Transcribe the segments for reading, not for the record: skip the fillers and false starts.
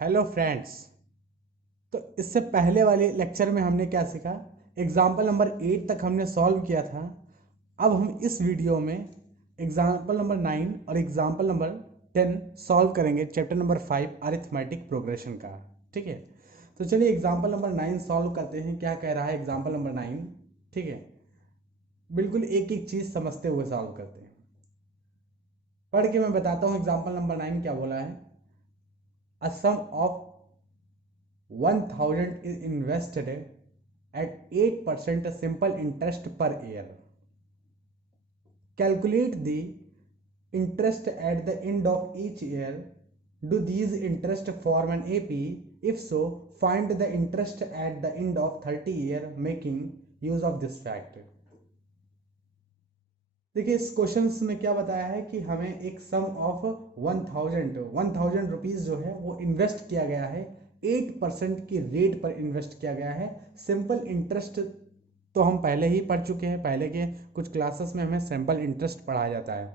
Hello friends. तो इससे पहले वाले लेक्चर में हमने क्या सीखा? एग्जाम्पल नंबर 8 तक हमने सॉल्व किया था। अब हम इस वीडियो में एग्जाम्पल नंबर 9 और एग्जाम्पल नंबर 10 सॉल्व करेंगे, चैप्टर नंबर 5 अरिथमेटिक प्रोग्रेशन का। ठीक है, तो चलिए एग्जाम्पल नंबर 9 सॉल्व करते हैं। क्या कह रहा है एग्जाम्पल नंबर 9? ठीक है, बिल्कुल एक एक चीज़ समझते हुए सॉल्व करते हैं। पढ़ के मैं बताता हूँ एग्जाम्पल नंबर 9 क्या बोला है। अ सम of 1000 is invested at 8% simple interest per year. Calculate the interest at the end of each year. Do these interest form an AP? If so, find the interest at the end of 30 year making use of this fact. देखिए इस question में क्या बताया है कि हमें एक सम of 1000 rupees जो है वो इन्वेस्ट किया गया है, 8% की रेट पर इन्वेस्ट किया गया है। सिंपल इंटरेस्ट तो हम पहले ही पढ़ चुके हैं, पहले के कुछ क्लासेस में हमें सिंपल इंटरेस्ट पढ़ाया जाता है।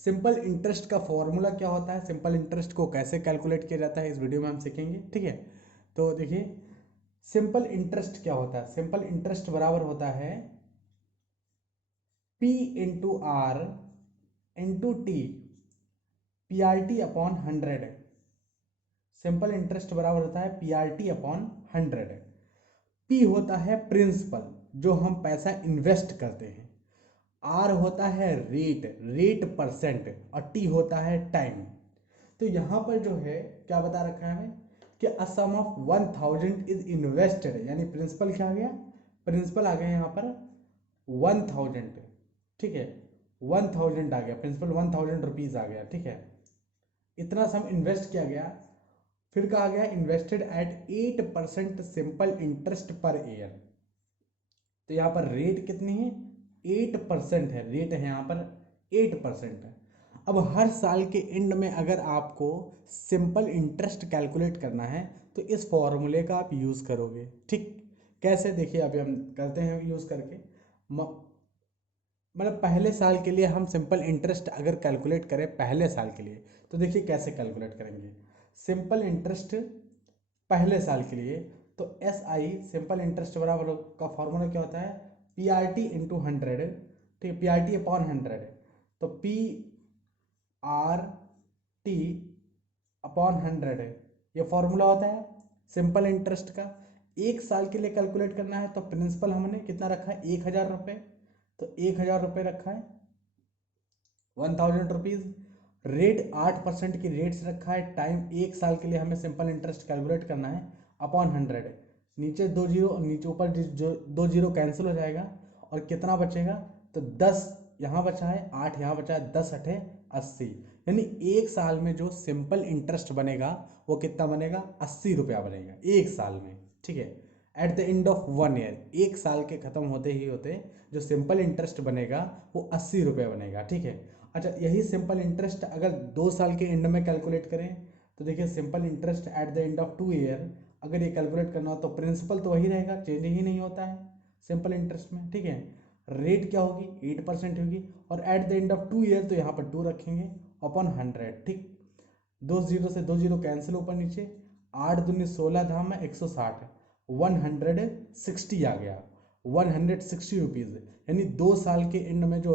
सिंपल इंटरेस्ट का फॉर्मूला क्या होता है, सिंपल इंटरेस्ट को कैसे कैलकुलेट किया जाता है, इस वीडियो में हम सीखेंगे। ठीक है, तो देखिए सिंपल इंटरेस्ट क्या होता है। सिंपल इंटरेस्ट बराबर होता है P into R into T, P R T upon 100। Simple interest बराबर होता है P R T upon 100। P होता है प्रिंसिपल, जो हम पैसा इन्वेस्ट करते हैं। आर होता है रेट परसेंट, और टी होता है टाइम। तो यहाँ पर जो है क्या बता रखा है कि अ सम ऑफ 1000 इज इन्वेस्टेड, यानी प्रिंसिपल क्या आ गया, प्रिंसिपल आ गया यहाँ पर 1000। ठीक है, 1000 आ गया प्रिंसिपल, 1000 रुपीज़ आ गया। ठीक है, इतना सम इन्वेस्ट किया गया। फिर कहा गया invested at 8% simple interest per year. तो यहाँ पर रेट कितनी है, 8% है, रेट है यहाँ पर 8% है। अब हर साल के एंड में अगर आपको सिंपल इंटरेस्ट कैलकुलेट करना है तो इस फॉर्मूले का आप यूज़ करोगे। ठीक, कैसे देखिए अभी हम करते हैं यूज़ करके। मतलब पहले साल के लिए हम सिंपल इंटरेस्ट अगर कैलकुलेट करें पहले साल के लिए, तो देखिए कैसे कैलकुलेट करेंगे सिंपल इंटरेस्ट पहले साल के लिए। तो एस आई सिंपल इंटरेस्ट बराबर का फॉर्मूला क्या होता है, पी आर टी इंटू 100। ठीक है, पी आर टी अपॉन 100। तो पी आर टी अपॉन 100 ये फॉर्मूला होता है सिंपल इंटरेस्ट का। एक साल के लिए कैलकुलेट करना है तो प्रिंसिपल हमने कितना रखा है, 1000 रुपये। तो 1000 रुपये रखा है, 1000 रुपीज़। रेट 8% की रेट से रखा है। टाइम एक साल के लिए हमें सिंपल इंटरेस्ट कैलकुलेट करना है, अपॉन 100। नीचे 2 जीरो और नीचे ऊपर जो 2 जीरो कैंसिल हो जाएगा और कितना बचेगा, तो 10 यहाँ बचा है, 8 यहाँ बचा है, 10 अठे 80। यानी एक साल में जो सिंपल इंटरेस्ट बनेगा वो कितना बनेगा, 80 रुपया बनेगा एक साल में। ठीक है, at the end of 1 year, एक साल के ख़त्म होते ही होते जो सिंपल इंटरेस्ट बनेगा वो 80 रुपया बनेगा। ठीक है, अच्छा यही सिंपल इंटरेस्ट अगर 2 साल के एंड में कैलकुलेट करें तो देखिए simple interest at the end of 2 year अगर ये कैलकुलेट करना हो तो प्रिंसिपल तो वही रहेगा, चेंज ही नहीं होता है सिंपल इंटरेस्ट में। ठीक है, रेट क्या होगी, 8% होगी, और at the end of 2 year तो यहाँ पर 2 रखेंगे अपॉन 100। ठीक, 2 जीरो से 2 जीरो कैंसिल ऊपर नीचे, 8 दूनी 16 धाम में 160, 160 आ गया, 160 रुपीज़। यानी 2 साल के एंड में जो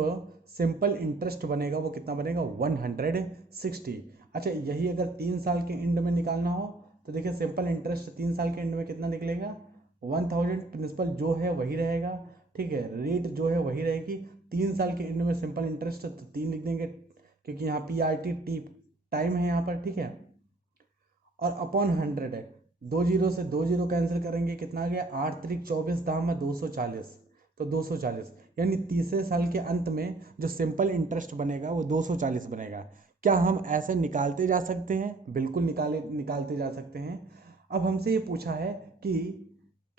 सिंपल इंटरेस्ट बनेगा वो कितना बनेगा, 160। अच्छा यही अगर 3 साल के एंड में निकालना हो तो देखिए सिंपल इंटरेस्ट 3 साल के एंड में कितना निकलेगा, 1000। प्रिंसिपल जो है वही रहेगा, ठीक है, रेट जो है वही रहेगी। 3 साल के एंड में सिंपल इंटरेस्ट तो 3 लिख देंगे क्योंकि यहाँ P R T T time है यहाँ पर। ठीक है, और अपॉन 100 है, 2 जीरो से 2 जीरो कैंसिल करेंगे, कितना आ गया, 8 त्रिक 24 दाम है 240। तो 240 यानी तीसरे साल के अंत में जो सिंपल इंटरेस्ट बनेगा वो 240 बनेगा। क्या हम ऐसे निकालते जा सकते हैं, बिल्कुल निकालते जा सकते हैं। अब हमसे ये पूछा है कि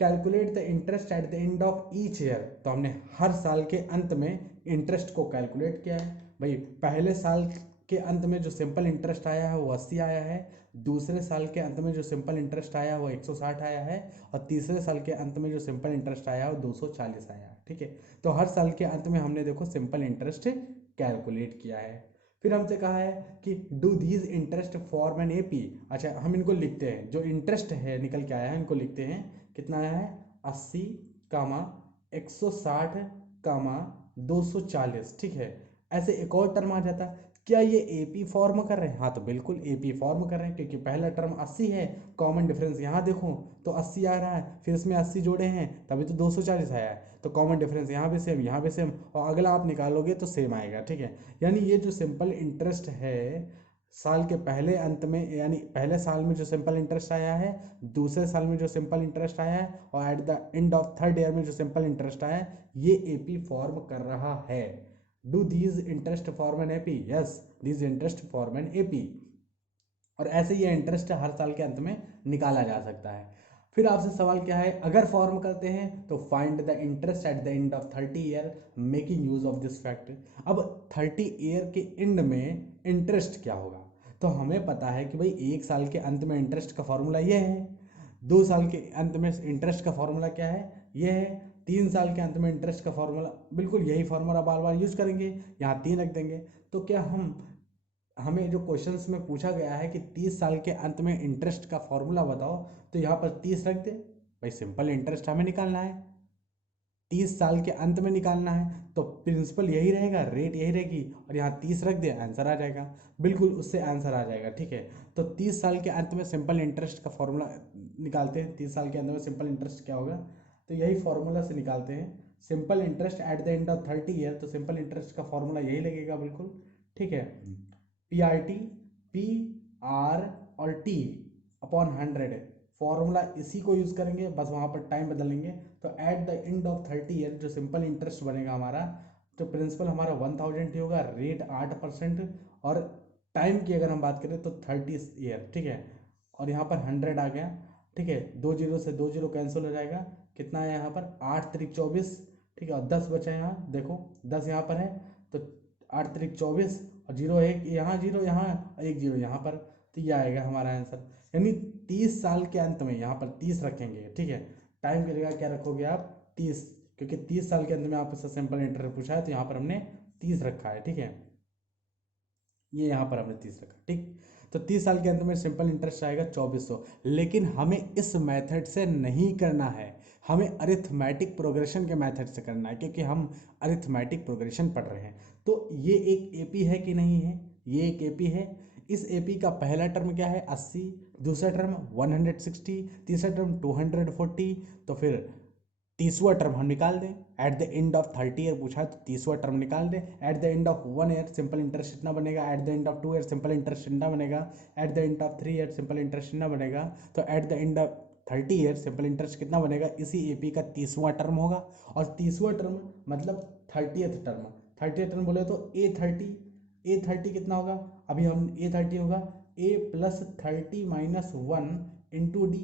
calculate the interest at the end of each year, तो हमने हर साल के अंत में इंटरेस्ट को कैलकुलेट किया है। भाई पहले साल के अंत में जो सिंपल इंटरेस्ट आया है वो 80 आया है, दूसरे साल के अंत में जो सिंपल इंटरेस्ट आया है वो 160 आया है, और तीसरे साल के अंत में जो सिंपल इंटरेस्ट आया है वो 240 आया है। ठीक है, तो हर साल के अंत में हमने देखो सिंपल इंटरेस्ट कैलकुलेट किया है। फिर हमसे कहा है कि do these interest form an AP. अच्छा, हम इनको लिखते हैं, जो इंटरेस्ट है निकल के आया है इनको लिखते हैं। कितना आया है? 80 कामा 160 कामा 240। ठीक है, ऐसे एक और टर्म आ जाता है। क्या ये एपी फॉर्म कर रहे हैं? हाँ, तो बिल्कुल एपी फॉर्म कर रहे हैं, क्योंकि पहला टर्म 80 है, कॉमन डिफरेंस यहाँ देखो तो 80 आ रहा है, फिर इसमें 80 जोड़े हैं तभी तो 240 आया है, तो कॉमन डिफरेंस यहाँ भी सेम, यहाँ भी सेम, और अगला आप निकालोगे तो सेम आएगा। ठीक है, यानी ये जो सिंपल इंटरेस्ट है साल के पहले अंत में, यानी पहले साल में जो सिंपल इंटरेस्ट आया है, दूसरे साल में जो सिंपल इंटरेस्ट आया है, और at the end of third year में जो सिंपल इंटरेस्ट आया है, ये एपी फॉर्म कर रहा है। Do these interest form an AP? Yes, these interest form an AP. और ऐसे ये इंटरेस्ट हर साल के अंत में निकाला जा सकता है। फिर आपसे सवाल क्या है, अगर फॉर्म करते हैं तो find the interest at the end of 30 year making use of this fact. अब 30 ईयर के एंड में इंटरेस्ट क्या होगा? तो हमें पता है कि भाई एक साल के अंत में इंटरेस्ट का फॉर्मूला ये है, 2 साल के अंत में इंटरेस्ट का फॉर्मूला क्या है, ये है, 3 साल के अंत में इंटरेस्ट का फॉर्मूला बिल्कुल यही फॉर्मूला बार बार यूज करेंगे, यहाँ 3 रख देंगे। तो क्या हमें जो क्वेश्चंस में पूछा गया है कि 30 साल के अंत में इंटरेस्ट का फॉर्मूला बताओ, तो यहाँ पर 30 रख दे भाई, सिंपल इंटरेस्ट हमें निकालना है, 30 साल के अंत में निकालना है, तो प्रिंसिपल यही रहेगा, रेट यही रहेगी, और यहाँ 30 रख दे, आंसर आ जाएगा, बिल्कुल उससे आंसर आ जाएगा। ठीक है, तो 30 साल के अंत में सिंपल इंटरेस्ट का फॉर्मूला निकालते हैं। 30 साल के अंत में सिंपल इंटरेस्ट क्या होगा, तो यही फॉर्मूला से निकालते हैं। Simple interest at the end of 30 year, तो सिंपल इंटरेस्ट का फॉर्मूला यही लगेगा बिल्कुल। ठीक है, PRT, PR और T अपॉन 100, फॉर्मूला इसी को यूज करेंगे, बस वहाँ पर टाइम बदलेंगे। तो at the end of 30 year जो सिंपल इंटरेस्ट बनेगा हमारा, तो प्रिंसिपल हमारा 1000 ही होगा, रेट 8%, और टाइम की अगर हम बात करें तो 30 ईयर। ठीक है, और यहाँ पर 100 आ गया। ठीक है, 2 जीरो से 2 जीरो कैंसिल हो जाएगा, कितना है यहाँ पर 8 त्रिक 24। ठीक है, और 10 बचा यहाँ, देखो 10 यहाँ पर है, तो 8 त्रिक 24, और जीरो एक यहाँ, जीरो यहाँ, एक जीरो यहाँ पर, तो ये आएगा हमारा आंसर। यानी 30 साल के अंत में यहाँ पर 30 रखेंगे। ठीक है, टाइम की जगह क्या रखोगे आप, 30, क्योंकि 30 साल के अंत में आपसे सिंपल इंटरेस्ट पूछा है, तो यहाँ पर हमने 30 रखा है। ठीक है, ये यहाँ पर हमने 30 रखा। ठीक, तो 30 साल के अंत में सिंपल इंटरेस्ट आएगा 2400। लेकिन हमें इस मेथड से नहीं करना है, हमें अरिथमेटिक प्रोग्रेशन के मेथड से करना है, क्योंकि हम अरिथमेटिक प्रोग्रेशन पढ़ रहे हैं। तो ये एक एपी है कि नहीं है? ये एक एपी है। इस एपी का पहला टर्म क्या है, 80, दूसरा टर्म 160, तीसरा टर्म 240, तो फिर 30वां टर्म हम निकाल दें। At the end of 30 year पूछा है तो 30वां टर्म निकाल दें। At the end of 1 year simple interest इतना बनेगा, at the end of 2 year simple interest इतना बनेगा, at the end of 3 year simple interest इतना बनेगा। तो at the end of 30 year simple interest कितना बनेगा, इसी एपी का 30वां टर्म होगा। और 30वां टर्म मतलब 30th टर्म, 30th टर्म बोले तो A30 कितना होगा, अभी हम A30 होगा A+30 - 1 इंटू डी।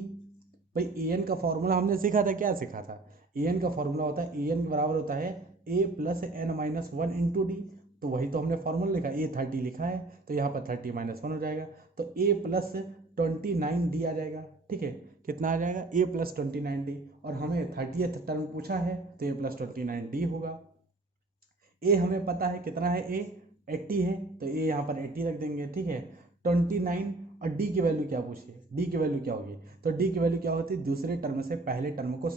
भाई an का फॉर्मूला हमने सीखा था, क्या सीखा था, an का फॉर्मूला होता है, an के बराबर होता है A+n-1 इंटू डी। तो वही तो हमने फॉर्मूला लिखा, A30 लिखा है, तो यहाँ पर 30-1 हो जाएगा, तो A+29D आ जाएगा। ठीक है, कितना आ जाएगा, A+29D, और हमें 30th टर्म पूछा है तो A+29D होगा। ए हमें पता है कितना है, ए 80 है, तो ए यहाँ पर 80 रख देंगे। ठीक है, 29, और डी की वैल्यू क्या पूछी है, डी की वैल्यू क्या होगी, तो डी की वैल्यू क्या होती है, दूसरे टर्म से पहले टर्म को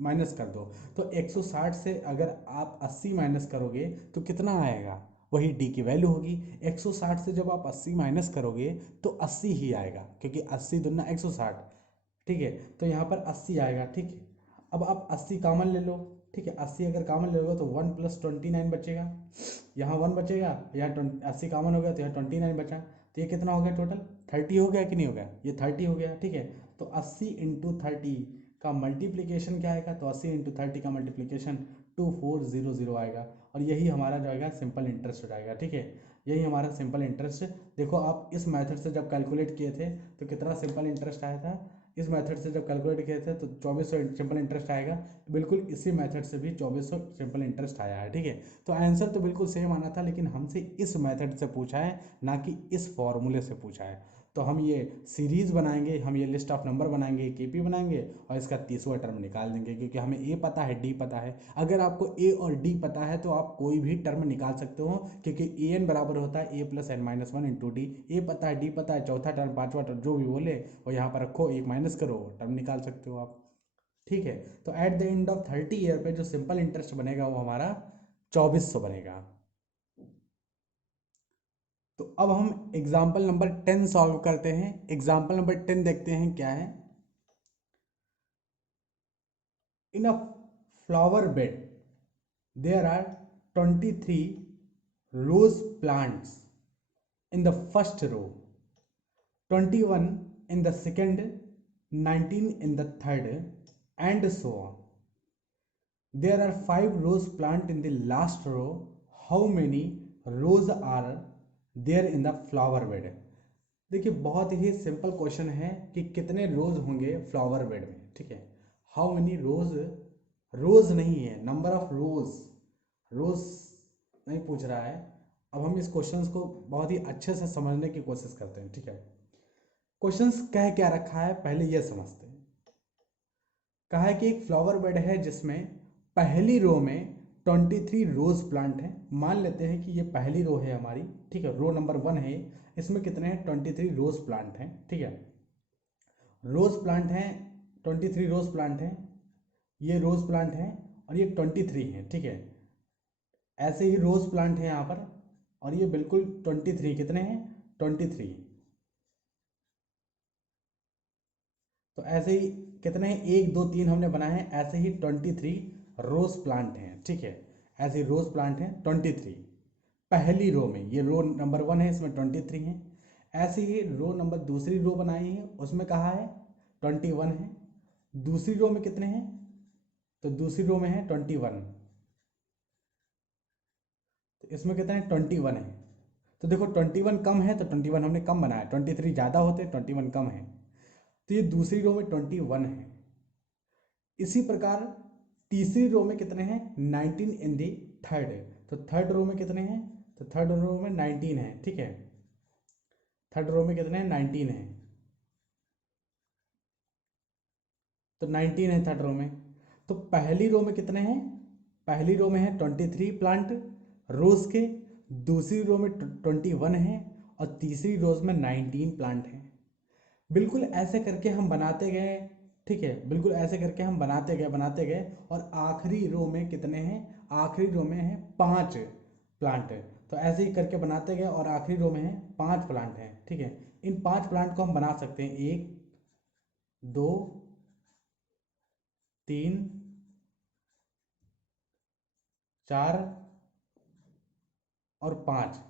माइनस कर दो। तो 160 से अगर आप 80 माइनस करोगे तो कितना आएगा, वही डी की वैल्यू होगी। 160 से जब आप 80 माइनस करोगे तो 80 ही आएगा, क्योंकि 80 दूना 160। ठीक है, तो यहाँ पर 80 आएगा। ठीक है, अब आप 80 कॉमन ले लो। ठीक है, 80 अगर कॉमन ले लोगे तो 1+29 बचेगा, यहाँ 1 बचेगा, यहाँ 80 कॉमन हो गया तो यहाँ 29 बचा, तो ये कितना हो गया टोटल, 30 हो गया कि नहीं हो गया, ये 30 हो गया। ठीक है, तो 80 × 30 का मल्टीप्लीकेशन क्या आएगा, तो 80 × 30 का मल्टीप्लीकेशन 2400 आएगा, और यही हमारा जो आएगा सिंपल इंटरेस्ट हो जाएगा। ठीक है, यही हमारा सिंपल इंटरेस्ट। देखो आप इस मेथड से जब कैलकुलेट किए थे तो कितना सिंपल इंटरेस्ट आया था, इस मेथड से जब कैलकुलेट किए थे तो 2400 सिंपल इंटरेस्ट आएगा, बिल्कुल इसी मेथड से भी 2400 सिंपल इंटरेस्ट आया है। ठीक है, तो आंसर तो बिल्कुल सेम आना था, लेकिन हमसे इस मेथड से पूछा है, ना कि इस फॉर्मूले से पूछा है। तो हम ये सीरीज बनाएंगे, हम ये लिस्ट ऑफ नंबर बनाएंगे, केपी बनाएंगे और इसका 30वां टर्म निकाल देंगे, क्योंकि हमें ए पता है, डी पता है। अगर आपको ए और डी पता है तो आप कोई भी टर्म निकाल सकते हो, क्योंकि ए एन बराबर होता है a plus n minus one into d. ए पता है, डी पता है, चौथा टर्म, पांचवा टर्म, जो भी बोले वो यहाँ पर रखो, एक माइनस करो, टर्म निकाल सकते हो आप। ठीक है, तो at the end of 30 year पे जो सिंपल इंटरेस्ट बनेगा वो हमारा 2400 बनेगा। तो अब हम एग्जाम्पल नंबर 10 सॉल्व करते हैं। एग्जाम्पल नंबर 10 देखते हैं क्या है। In a flower bed there are 23 rose plants in the first row, 21 in the second, 19 in the third, and so on. There are 5 rose plant in the last row. How many rows are there in the flower bed? देखिए बहुत ही simple question है कि कितने रोज होंगे flower bed में। ठीक है, how many रोज, रोज नहीं है, नंबर ऑफ रोज, रोज नहीं पूछ रहा है। अब हम इस क्वेश्चन को बहुत ही अच्छे से समझने की कोशिश करते हैं। ठीक है, क्वेश्चंस कह क्या रखा है पहले ये समझते हैं। कहा है कि एक फ्लावर बेड है जिसमें पहली रो में 23 रोज प्लांट है। मान लेते हैं कि ये पहली रो है हमारी। ठीक है, रो नंबर 1 है, इसमें कितने हैं, 23 रोज प्लांट हैं। ठीक है, रोज प्लांट हैं, 23 रोज प्लांट हैं, ये रोज प्लांट हैं और ये 23 हैं। ठीक है, ऐसे ही रोज प्लांट है यहाँ पर, और ये बिल्कुल 23 कितने हैं, 23। तो ऐसे ही कितने हैं, 1 2 3 हमने बनाए हैं, ऐसे ही 23 रोज प्लांट हैं। ठीक है, ऐसे ही रोज प्लांट हैं 23 पहली रो में। ये रो नंबर 1 है, इसमें 23 हैं। ऐसे ही रो नंबर दूसरी रो बनाई है, उसमें कहा है 21 है। दूसरी रो में कितने हैं, तो दूसरी रो में है 21, तो इसमें कितने हैं, 21 है। तो देखो 21 कम है तो 21 हमने कम बनाया, 23 ज़्यादा होते, 21 कम है, तो ये दूसरी रो में 21 है। इसी प्रकार तीसरी रो में कितने हैं, 19 इन दी थर्ड, तो थर्ड रो में कितने हैं, तो थर्ड रो में 19 है। ठीक है, थर्ड रो में कितने हैं, 19 है, तो 19 है थर्ड रो में। तो पहली रो में कितने हैं, पहली रो में है 23 प्लांट रोज के, दूसरी रो में 21 है और तीसरी रोज में 19 प्लांट हैं। बिल्कुल ऐसे करके हम बनाते गए। ठीक है, बिल्कुल ऐसे करके हम बनाते गए और आखिरी रो में कितने हैं, आखिरी रो में है 5 प्लांट है। तो ऐसे ही करके बनाते गए और आखिरी रो में है 5 प्लांट हैं। ठीक है, इन 5 प्लांट को हम बना सकते हैं 1 2 3 4 और 5।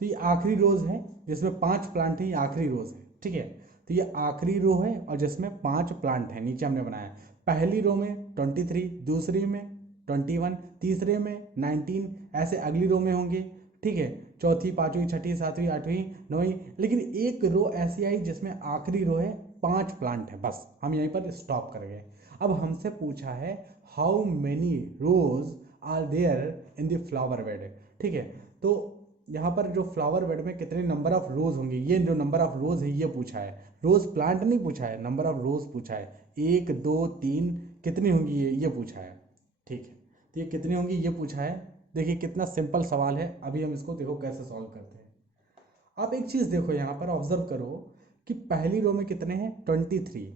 तो ये आखिरी रोज है जिसमें 5 प्लांट है, ये आखिरी रोज है। ठीक है, तो ये आखिरी रो है और जिसमें 5 प्लांट है, नीचे हमने बनाया। पहली रो में 23, दूसरी में 21, तीसरे में 19, ऐसे अगली रो में होंगे। ठीक है, चौथी, पांचवी, छठी, सातवीं, आठवीं, नौवीं, लेकिन एक रो ऐसी आई जिसमें आखिरी रो है 5 प्लांट है। बस हम यहीं पर स्टॉप कर गए। अब हमसे पूछा है how many rose are there in the flower bed. ठीक है, तो यहाँ पर जो फ्लावर बेड में कितने नंबर ऑफ रोज होंगे, ये जो नंबर ऑफ रोज है ये पूछा है, रोज प्लांट नहीं पूछा है, नंबर ऑफ रोज पूछा है। 1 2 3 कितनी होंगी ये पूछा है। ठीक है, तो ये कितनी होंगी ये पूछा है। देखिए कितना सिंपल सवाल है, अभी हम इसको देखो कैसे सॉल्व करते हैं। आप एक चीज देखो, यहाँ पर ऑब्जर्व करो कि पहली रो में कितने हैं, 23,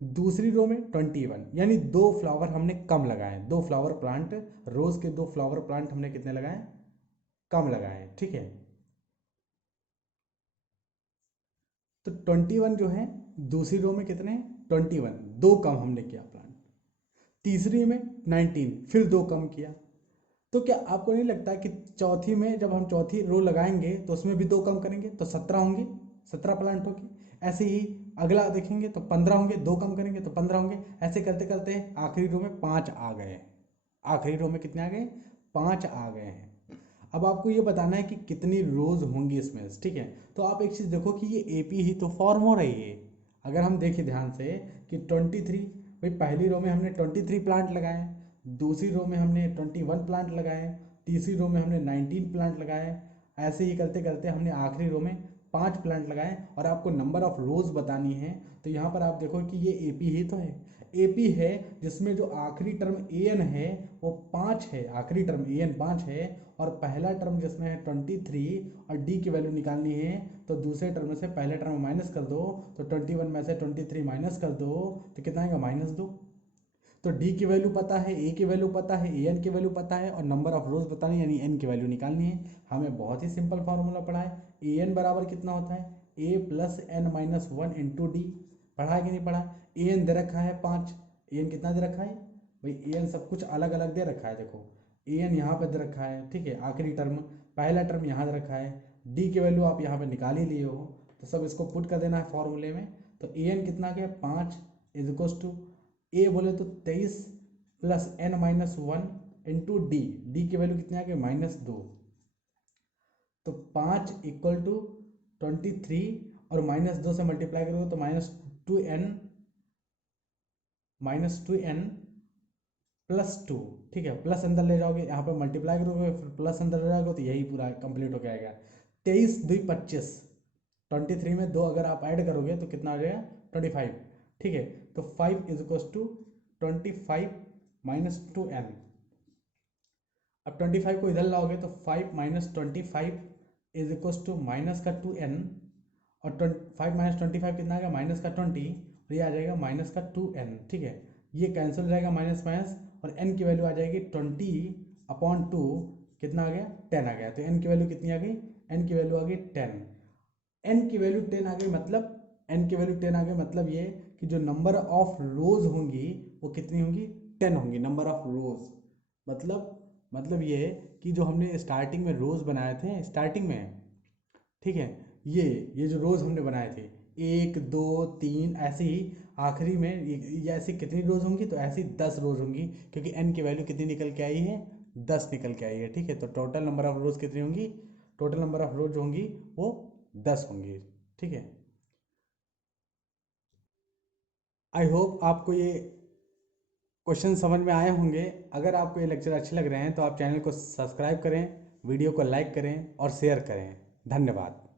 दूसरी रो में 21, यानी 2 फ्लावर हमने कम लगाए, 2 फ्लावर प्लांट, रोज के 2 फ्लावर प्लांट हमने कितने लगाए, कम लगाए। ठीक है, तो 21 जो है, दूसरी रो में कितने हैं, 21, 2 कम हमने किया प्लांट। तीसरी में 19, फिर 2 कम किया। तो क्या आपको नहीं लगता कि चौथी में जब हम चौथी रो लगाएंगे तो उसमें भी 2 कम करेंगे तो 17 होंगे, 17 प्लांट होंगे। ऐसे ही अगला देखेंगे तो 15 होंगे, 2 कम करेंगे तो 15 होंगे। ऐसे करते करते आखिरी रो में 5 आ गए। आखिरी रो में कितने आ गए, 5 आ गए हैं। अब आपको ये बताना है कि कितनी रोज होंगी इसमें। ठीक है, तो आप एक चीज़ देखो कि ये एपी ही तो फॉर्म हो रही है। अगर हम देखें ध्यान से कि 23, भाई पहली रो में हमने 23 प्लांट लगाए, दूसरी रो में हमने 21 प्लांट लगाए, तीसरी रो में हमने 19 प्लांट लगाए, ऐसे ही करते करते हमने आखिरी रो में 5 प्लांट लगाएं और आपको नंबर ऑफ रोज बतानी है, तो यहाँ पर आप देखो कि ये एपी ही तो है, एपी है जिसमें जो आखिरी टर्म एन है वो 5 है, आखिरी टर्म एन 5 है, और पहला टर्म जिसमें है 23 और डी की वैल्यू निकालनी है, तो दूसरे टर्म में से पहले टर्म माइनस कर दो, तो 21 में से 23 माइनस कर दो तो कितना आएगा -2। तो डी की वैल्यू पता है, ए की वैल्यू पता है, ए एन की वैल्यू पता है, और नंबर ऑफ रोज बतानी है यानी एन की वैल्यू निकालनी है। हमें बहुत ही सिंपल फार्मूला पढ़ा है, ए एन बराबर कितना होता है a plus n minus 1 into d. पढ़ा है कि नहीं पढ़ा? ए एन दे रखा है 5, ए एन कितना दे रखा है भाई, ए एन सब कुछ अलग अलग दे रखा है, देखो ए एन यहाँ पे दे रखा है, ठीक है, आखिरी टर्म, पहला टर्म यहाँ दे रखा है, डी की वैल्यू आप यहाँ पे निकाल ही लिए हो, तो सब इसको पुट कर देना है फॉर्मूले में। तो ए एन कितना के 5 इज इक्वल टू ए बोले तो 23 plus n minus 1 into d, d की वैल्यू कितनी आ गई -2, तो 5 इक्वल टू 23 और -2 से मल्टीप्लाई करोगे तो -2n +2, ठीक है, प्लस अंदर ले जाओगे, यहाँ पे मल्टीप्लाई करोगे फिर प्लस अंदर ले जाओगे तो यही पूरा कंप्लीट हो जाएगा। 23 2 25, 23 में 2 अगर आप ऐड करोगे तो कितना हो जाएगा 25, ठीक है। तो 5 is equal to 25 minus 2n। अब 25 को इधर लाओगे तो 5 minus 25 is equal to minus का 2n, और 5 माइनस 25 कितना आ गया माइनस का 20, और ये आ जाएगा माइनस का 2n, ठीक है। ये कैंसिल हो जाएगा माइनस माइनस, और n की वैल्यू आ जाएगी 20/2, कितना आ गया 10 आ गया। तो n की वैल्यू कितनी आ गई, n की वैल्यू आ गई 10, n की वैल्यू 10 आ गई, मतलब n की वैल्यू 10 आ गई, मतलब ये कि जो नंबर ऑफ रोज होंगी वो कितनी होंगी 10 होंगी, नंबर ऑफ रोज, मतलब ये कि जो हमने स्टार्टिंग में रोज बनाए थे स्टार्टिंग में, ठीक है, ये जो रोज हमने बनाए थे 1 2 3 ऐसे ही आखिरी में ये ऐसी कितनी रोज होंगी, तो ऐसी 10 रोज होंगी, क्योंकि n की वैल्यू कितनी निकल के आई है 10 निकल के आई है, ठीक है। तो टोटल नंबर ऑफ रोज कितनी होंगी, टोटल नंबर ऑफ रोज होंगी वो 10 होंगी, ठीक है। आई होप आपको ये क्वेश्चन समझ में आए होंगे। अगर आपको ये लेक्चर अच्छे लग रहे हैं तो आप चैनल को सब्सक्राइब करें, वीडियो को लाइक करें और शेयर करें। धन्यवाद।